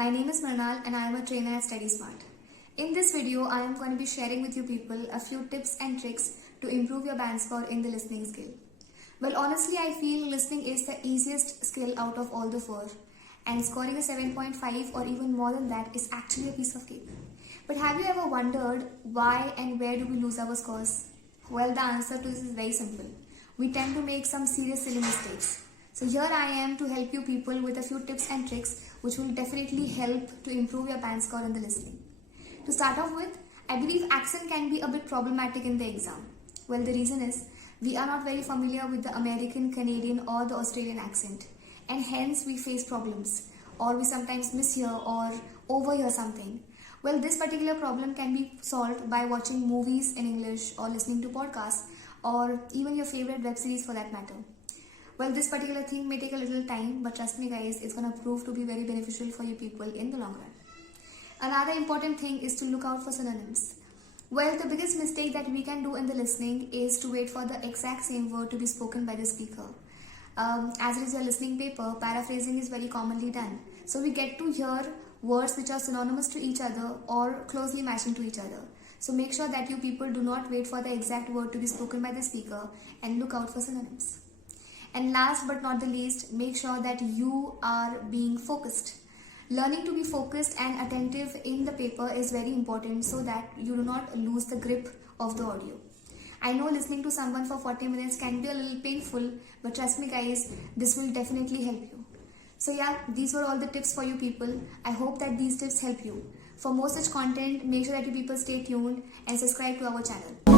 My name is Mrunal and I am a trainer at Study Smart. In this video, I am going to be sharing with you people a few tips and tricks to improve your band score in the listening skill. Well, honestly, I feel listening is the easiest skill out of all the four, and scoring a 7.5 or even more than that is actually a piece of cake. But have you ever wondered why and where do we lose our scores? Well, the answer to this is very simple. We tend to make some serious silly mistakes. So here I am to help you people with a few tips and tricks which will definitely help to improve your band score in the listening. To start off with, I believe accent can be a bit problematic in the exam. Well, the reason is we are not very familiar with the American, Canadian or the Australian accent, and hence we face problems, or we sometimes mishear or overhear something. Well, this particular problem can be solved by watching movies in English or listening to podcasts or even your favorite web series for that matter. Well, this particular thing may take a little time, but trust me guys, it's going to prove to be very beneficial for you people in the long run. Another important thing is to look out for synonyms. Well, the biggest mistake that we can do in the listening is to wait for the exact same word to be spoken by the speaker. As it is your listening paper, paraphrasing is very commonly done. So we get to hear words which are synonymous to each other or closely matching to each other. So make sure that you people do not wait for the exact word to be spoken by the speaker and look out for synonyms. And last but not the least, make sure that you are being focused. Learning to be focused and attentive in the paper is very important so that you do not lose the grip of the audio. I know listening to someone for 40 minutes can be a little painful, but trust me guys, this will definitely help you. So yeah, these were all the tips for you people. I hope that these tips help you. For more such content, make sure that you people stay tuned and subscribe to our channel.